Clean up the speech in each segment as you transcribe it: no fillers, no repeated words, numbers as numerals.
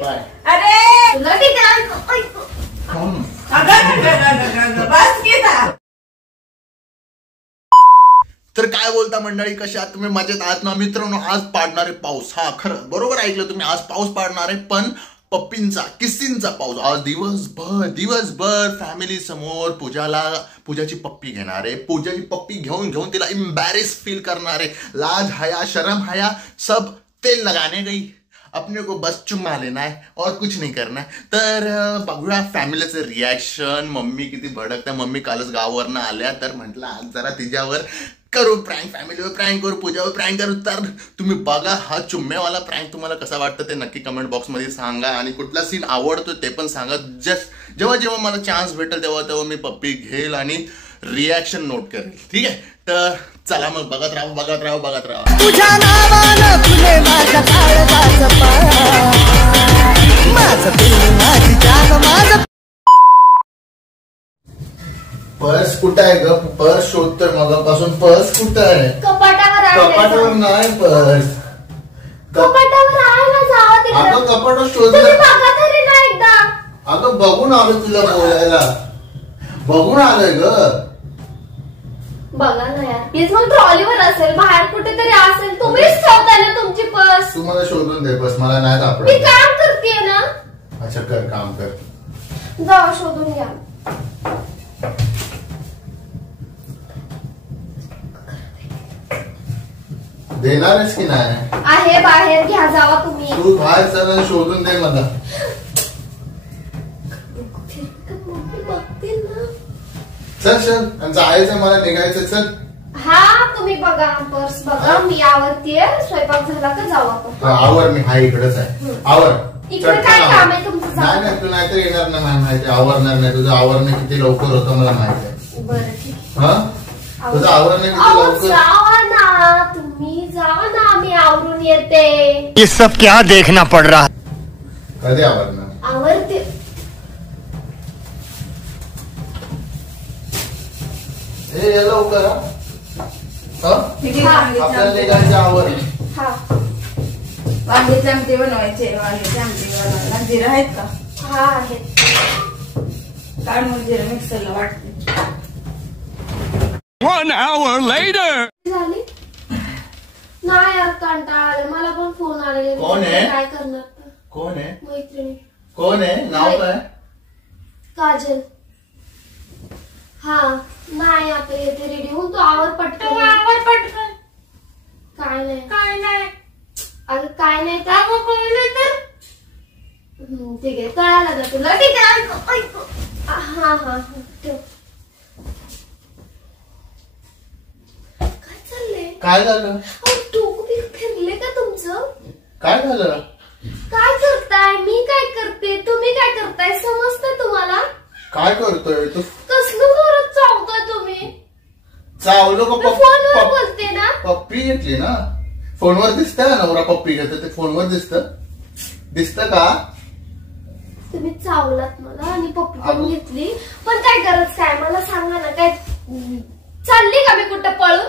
Bye. अरे तुला ठीक आहे. बस घेता. तर काय बोलता मंडळी, कशा आहात तुम्ही? मजेत आहात ना मित्रांनो? आज पाडणार आहे पाऊस. हा, खरं बरोबर ऐकलं तुम्ही, आज पाऊस पाडणार आहे, पण पप्पींचा किस्सींचा पाऊस. आज दिवसभर फॅमिली समोर पूजाची पप्पी घेणार आहे. पूजाची पप्पी घेऊन तिला एम्बॅरेस फील करणार आहे. लाज हया शर्म हया सब तेल लगाने गई, अपने को बस चुम्मा लेना है और कुछ नहीं करना है. तर बघूया फॅमिलीचं रिॲक्शन. मम्मी किती भडकत्या. मम्मी कालच गावावरनं आल्या, तर म्हटलं आज जरा तिच्यावर करू प्रँक, फॅमिलीवर प्रँक करू, पूजावर प्रँक करू. तर तुम्ही बघा हा चुम्मेवाला प्रँक तुम्हाला कसा वाटतं ते नक्की कमेंट बॉक्समध्ये सांगा, आणि कुठला सीन आवडतो ते पण सांगा. जेव्हा मला चान्स भेटेल तेव्हा मी पप्पी घेईल आणि रिॲक्शन नोट करेल. ठीक आहे, तर चला मग बघत राहा. तुझ्या नावानं तुले माझ्या काळजाचं माझं पिल्लू माझी जान माझं. पर्स कुठं आहे ग? पर्स शोधतोय मगापासून. पर्स कुठं आहे? कपाटावर नाही पर्स. कपाटावर आहे ना, जावा तिकडे. अगं कपाटावर शोध. तुम्ही बघा तरी ना एकदा. अगं बघून आलो तुला बोलायला. बघून आलोय ग. बघा ना यार, प्लीज. मग ट्रॉलीवर असेल, बाहेर कुठेतरी असेल. तुम्हीच ठेवताय ना तुमची पर्स. तू मला शोधून दे पर्स, मला नाही मी सापडत. काम करतेय ना. अच्छा कर, काम कर. जावा शोधून घ्या. देणार आहेस की नाही? आहे बाहेर, घ्या जावा तुम्ही. तू बाहेर चल आणि शोधून दे मला. बघतील ना. चल आणि जायचं, मला निघायचं. चल. हा, तुम्ही बघा पर्स बघा. मी आवरतीये. स्वयंपाक झाला का जाऊ आपण. आवर, मी हा इकडेच आहे. आवर. इकडे काय काम आहे तुमचं? नाही तू नाहीतर येणार नाही. मला माहिती आवरणार नाही. तुझं आवरणं किती लवकर होतं मला माहिती आहे. बरं ठीक आहे. हा, तुझं आवरणं किती लवकर. जावा ना तुम्ही, जावा ना. मी आवरून येते. ये सब क्या देखना पड़ रहा. कधी आवरणार? आवरते. हे लवकर. आपल्याला निघायचं. आवर. हा, वांग्याचे आमटे बनवायचे. वांग्याचे आमटे बनवायला जिरं आहेत का? हा आहे. काढ मग जिरं मिक्सरला वाटते. 1 hour later. झाली नाही यार, कंटाळा आला. मला पण फोन आलेले. कोण आहे? काय करणार? कोण आहे? मैत्रिणी. कोण आहे? नाव काय? काजल. हा, नाही आता येते रेडी होऊन. तू आवर पटकन. काय नाही. अगं काय नाही तर ठीक आहे, कळालं ना तुला. ठीक आहे. हा ठेव. काय चाललंय? काय झालं? डोकं बी फिरले का तुमचं? काय झालं? काय करताय? मी काय करते, तुम्ही काय करताय? समजतंय तुम्हाला? काय करतोय तू? कसलं जोरात चावताय तुम्ही? चावलो का? फोनवर बोलते ना. पप्पी घेतली ना. फोनवर दिसतंय ना नवरा पप्पी घेतो ते. फोनवर दिसतं का? तुम्ही चावलात मला आणि पप्पी पण घेतली. पण काय गरज काय? मला सांगा ना. काय चालली का मी कुठं पळून?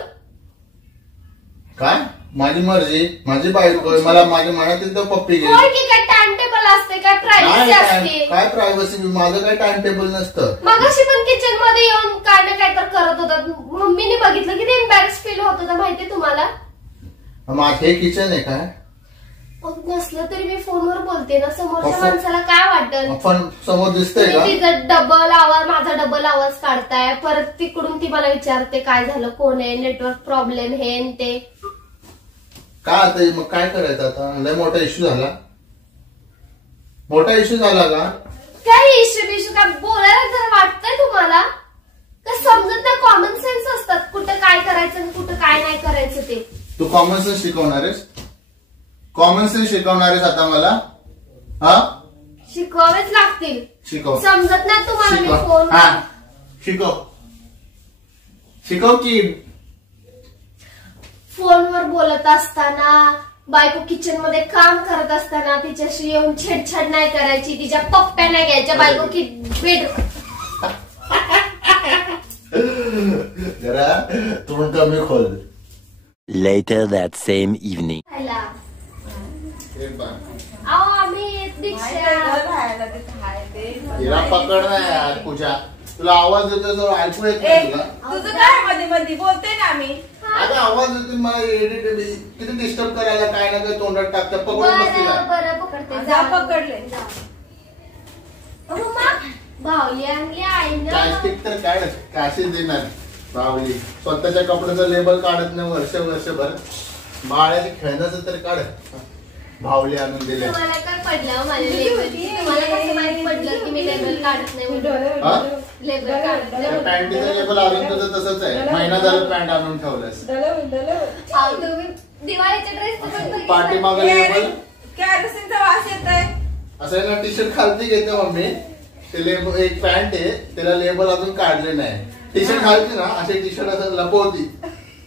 काय? माझी मर्जी, माझी बायको, मला माझ्या मनात येतं पप्पी घे. होय की काय टाइम टेबल असते? काय प्रायव्हसी असते? काय प्रायव्हसी? माझं काय टाइम टेबल नसतं. मगाशी पण किचन मध्ये येऊन काय ना काय तर करत होतात. मम्मीने बघितलं की ते एम्बॅरेस फील होत होतं. माहितीये तुम्हाला? हे किचन आहे काय? नसलं तरी मी फोनवर बोलते ना. समोरच्या माणसाला काय वाटेल? पण समोर दिसतंय का? तिचा डबल आवाज, माझा डबल आवाज काढताय. परत तिकडून ती मला विचारते काय झालं, कोण आहे, नेटवर्क प्रॉब्लेम, हे ते. काय आता मग काय करायचं आता? लय मोठा इश्यू झाला. मोठा इश्यू झाला का? काय इश्यू काय बोलायला जर वाटतंय तुम्हाला? काय समजत नाही? कॉमन सेन्स असतात. कुठं काय करायचं आणि कुठं काय नाही करायचं ते. तू कॉमन सेन्स शिकवणार आहेस? कॉमन सेन्स शिकवणार आहेस आता मला? हा, शिकवावेच लागतील. शिकव. समजत नाही तुम्हाला? मी फोन. हा, शिकव की. फोनवर बोलत असताना, बायको किचन मध्ये काम करत असताना तिच्याशी येऊन छेडछाड नाही करायची. तिच्या पप्प्या नाही घ्यायच्या. बायको की बेड जरा तोंड कमी खोल. Later that same evening. खायला. हे बघ. अहो आम्ही दीक्षा हिला पकड नाही यार पूजा. तुला आवाज येतो जो ऐकू येत नाही तुला. तुझं काय मध्ये मध्ये बोलते ना आम्ही. आता आवाज येतो मला किती डिस्टर्ब करायला काय ना काय तोंडात टाकतं पकडून बसतील. बरं पकडते. जा पकडले. भावली आणली आईनं. प्लास्टिक तर काय काशीच देणार बावली. स्वतःच्या कपड्याचं लेबल काढत नाही वर्षभर. बाळाचे खेळण्याचं तर काढ. भावली आणून दिले. तुम्हाला काय पडलं माझ्या लेबल. तुम्हाला कसं माहिती पडलं की मी लेबल काढत नाही म्हणून. लेबल काढत नाही. पॅन्टीचं लेबल अजून तुझं तसंच आहे. महिना झालं पॅन्ट आणून ठेवलंस. तुम्ही दिवाळीचे ड्रेस पाठीमागं लेबल कॅरोसिनचा वास येत आहे. असं ना टी शर्ट खालती घेते मम्मी. ते लेबल एक पॅन्ट आहे त्याला लेबल अजून काढले नाही. टी शर्ट घालते ना असे टी शर्ट असं लपवती.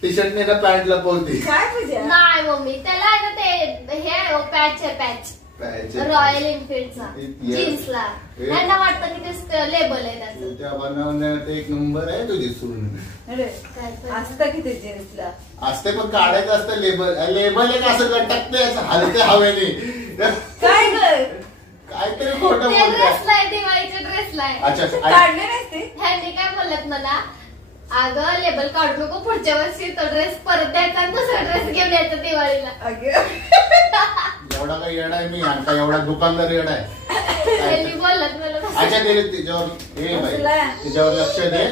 टी शर्ट ने पॅन्ट लपवती. काय तुझ्या नाही मम्मी त्याला आहे ना ते हे पॅच आहे पॅच रॉयल एनफिल्डचा जीन्सला. त्यांना वाटतं की ते लेबल आहे त्याचं. त्या बनवण्यात एक नंबर आहे तुझी सून. अरे काय असतं किती जीन्सला असते पण काढायचं असतं लेबल. लेबल एक असं लटकते असं हलते हवेने. काय ग काहीतरी खोटं ते बोलते. ड्रेसला आहे दिवाळीच्या ड्रेसला आहे. अच्छा काढले नसते. ह्यांनी काय बोलत मला अगं लेबल काढू नको पुढच्या वर्षी तो ड्रेस परत द्यायचा आणि दुसरा ड्रेस घेऊन यायचा दिवाळीला. एवढा काही येडा आहे मी आणि काय एवढा दुकानदार येडा आहे. त्यांनी बोलत मला अच्छा गेले तिच्यावर हे बाई तिच्यावर लक्ष दे.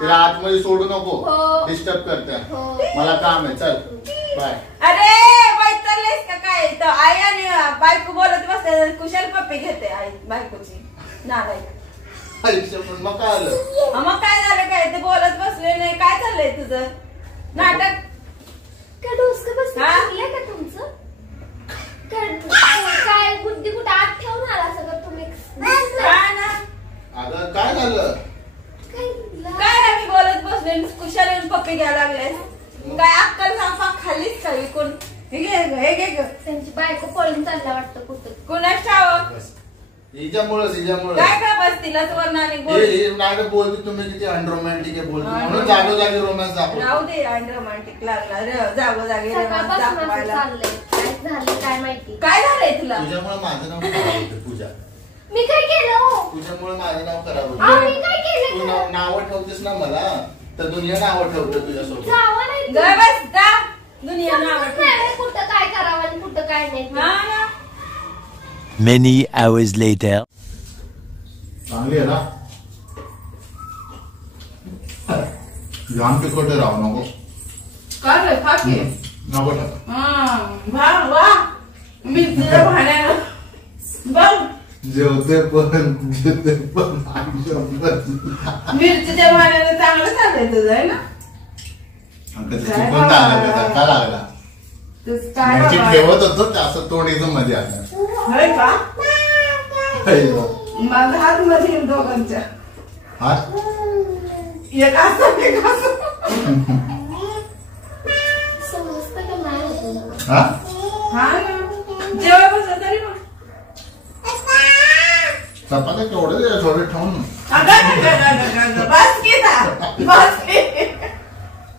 तिला आतमध्ये सोडू नको. हो. डिस्टर्ब करते. हो. मला काम आहे चल बाय. अरे वैतरलेस का काय तर आई आणि बायको बोलत बसते. कुशल पप्पी घेते आई बायकोची नाराय. मग काय आलं. मग काय झालं काय ते बोलत बसले नाही. काय चाललंय तुझं नाटक. काय डोसकं बसलं हा? का तुमचं काय बुद्धी कुठे आत ठेवून आला सगळं तुम्ही. काय ना अगं काय झालं. काय नाही मी बोलत बसले कुशल येऊन पप्पी घ्यायला लागले. काय अक्कल सांपा खालीच का विकून. हे घे त्यांची बायको पळून चालला वाटतं कुठं. कुणाच ठाव हिच्यामुळेच काय काय बस तिलाच वरणाने बोल. नाही बोलते तुम्ही किती अनरोमॅन्टिक आहे बोलते म्हणून जागोजागी रोमॅन्स दाखव. राहू दे रोमॅन्टिक लागला जागोजागी रोमॅन्स दाखवायला. चाललंय काय झालं काय माहिती. काय झालंय तुला. तुझ्यामुळे माझं नाव खराब होतं पूजा. मी काय केलं. तुझ्यामुळे माझं नाव खराब अहो, होतं. मी काय केलं. तू नावं ठेवतेस ना मला तर दुनिया नावं ठेवतं तुझ्यासोबत. जावं नाही ग बस जा दुनिया समजत नाही कुठं काय करावं आणि कुठं काय नाही ते. Many hours later. चांगली आहे ना. जाम तिखट राहू नको. काय रे खाकी नको टाक. वा वा मी तुझ्या भाण्यानं बघ जेवते पण मिरचीच्या भाण्यानं चांगलं चाललंय तुझं आहे ना. चुकून धक्का लागला. मिरची ठेवत होतो असं तोडीचं मध्ये आलं. होय का माझा हात मध्ये येईल दोघांच्या. हात एक असं एक असं. समजतं का नाही होतं. हा हा ना जेव्हा बसलं तरी मग चपात्या केवढे थोडे ठेवून. बस की बस की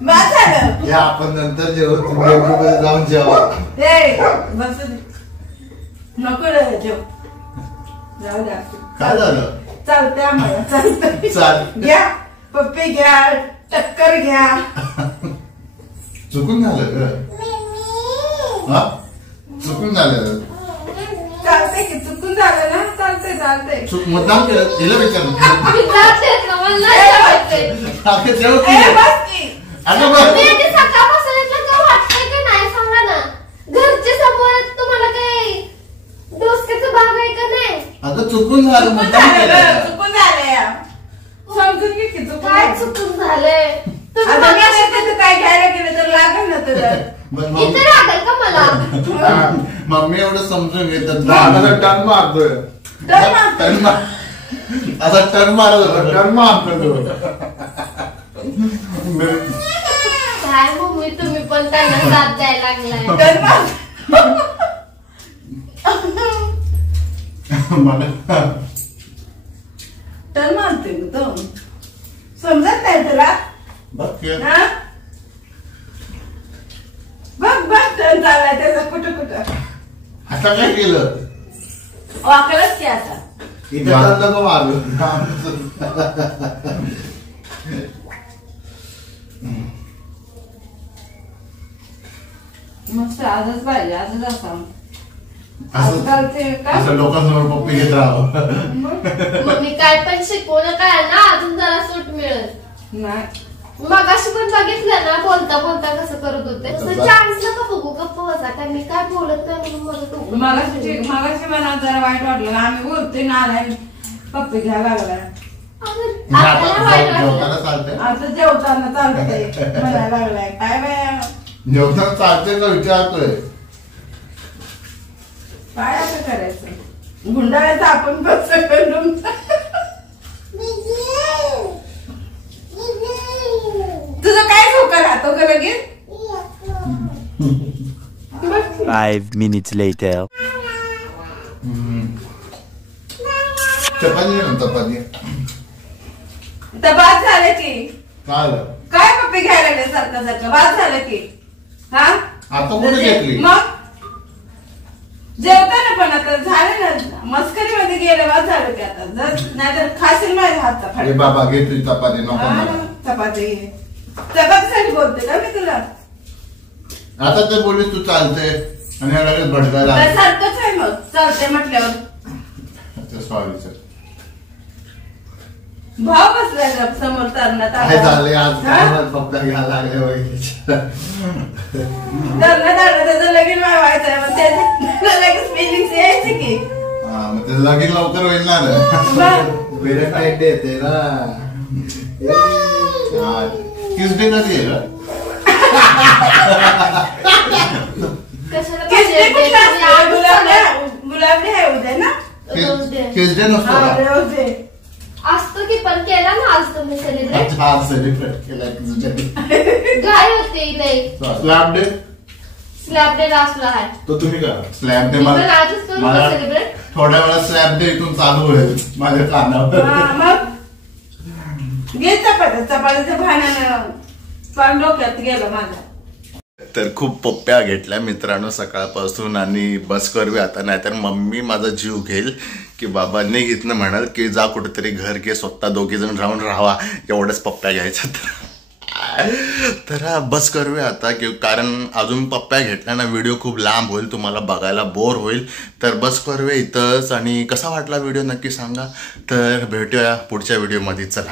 बस झालं. या आपण नंतर जेवण जाऊन जेवा. बस नको रे जेव जाऊ द्या. काय झालं. चालतंय आम्हाला चालतंय. चाल घ्या पप्पी घ्या टक्कर घ्या. चुकून झालं ग. हा चुकून झालं. चालतंय की चुकून झालं ना. चालतंय चालतंय. चूक मुद्दाम केलं. तिला विचारलं मी जाते का मला नाही जेवायचंय. अगं जेव ए, की. बस की. अगं तुम्ही बघ आधी सकाळपासून इथलं काय वाटतंय का नाही सांगा ना. घरच्या समोर तुम्हाला काही डोसक्याचा भाग आहे का नाही. अगं चुकून झालं चुकून मुद्दाम झालं केलं. ग, चुकून झालंय. समजून घे की चुकून काय झालं. चुकून झालंय. तुम्ही आता मी मगाशी आता तू काय घ्यायला गेलं तर लागेल ना तुझं. बरं, इथे रागाल का मला. मम्मी एवढं समजून घेतात. दादाला टर्न मारतोय. टर्न मारतोय. टर्न मार. असा टर्न मारत होता. टर्न मारतो. काय मम्मी तुम्ही पण त्यांना साथ द्यायला लागलाय. टर्न मार. मला टर्न मारतोय ग तो. समजत नाही तुला. बघ की. हा बघ बघ टर्न चाललाय त्याचा कुठं कुठं. आता काय केलं वाकलंच की आता. इथे तर नको मारू. मस्त आजच पाहिजे आजच असावं. असं आजकाल ते काय असं लोकांसमोर पप्पी घेत राहावं. मग मी काय पण शिकवलं काय ना अजून जरा सूट मिळेल. नाही मगाशी पण बघितलं ना बोलता बोलता कसं करत होते चान्स नका बघू गप्प बसा काय मी काय बोलत नाही म्हणून मला डोकं मगाशी मला जरा वाईट वाटलं. आम्ही बोलतोय ना आलाय पप्पी घ्यायला लागला. आपल्याला वाईट वाटलं. जेवताना चालतंय आता जेवताना चालतंय म्हणायला लागलाय. काय बाया जेवताना चालतंय का विचारतोय. काय असं करायचं गुंडाळायचं आपण कसं करून. तुझं काय झोका राहतो का लगेच. 5 minutes later. चपाती आहे ना चपाती. तर बाद झालं की काय झालं? काय पप्पी घ्यायला लागले सारखं सारखं. बाद झालं की हा आता कुठे घेतली? मग जेवताना पण आता झालं ना मस्करी मध्ये गेलं बाद झालं की आता. जर नाहीतर खाशील माझ्या हातचा अरे फाडा. बाबा घेतली चपाती नको मला. चपाती चपातीसाठी बोलते का मी तुला. आता ते बोलली तू चालते आणि ह्या लगेच भडकायला तर सारखंच आहे मग चालते म्हटल्यावर. Sorry sir. भाव बसलाय का समोर तरणात. काय झाले आज काय पप्पा घ्यायला लागले वगैरे. तरणात त्याचं लगीन व्हायचंय मग त्याचे लगेच फिलिंग्स यायचे की. हा मग ते लगीन लवकर होईल ना. मग व्हॅलेंटाईन डे येते ना. किस डे कधी आहे का? कशाला किसडे कुठला असतो? पाहिजे? गुलाबी आहे उद्या ना. Rose day. किस डे नसतो हा, का? Rose day. असतो की पण केला ना आज तुम्ही सेलिब्रेट. हा सेलिब्रेट केला तुझ्या. काय होते नाही स्लॅब डे स्लॅब डे लास्टला आहे. तो तुम्ही करा. स्लॅब डे मी पण आजच करू का सेलिब्रेट. थोड्या वेळा स्लॅब डे इथून चालू होईल माझ्या कानावर. हा, मग घे चपात्याच्या भाण्यानं पण डोक्यात गेलं माझ्या. तर खूप पप्प्या घेतल्या मित्रांनो सकाळपासून आणि बस करवी आता. नाहीतर मम्मी माझा जीव घेईल की बाबा नाही घेतलं म्हणाल की जा कुठेतरी घर घे स्वतः 2 जण राहून राहावा एवढ्याच पप्प्या घ्यायच्या. तर बस करूया आता की कारण अजून पप्प्या घेतल्या ना व्हिडिओ खूप लांब होईल तुम्हाला बघायला बोर होईल. तर बस करूया इथंच. आणि कसा वाटला व्हिडिओ नक्की सांगा. तर भेटूया पुढच्या व्हिडिओमध्ये. चला.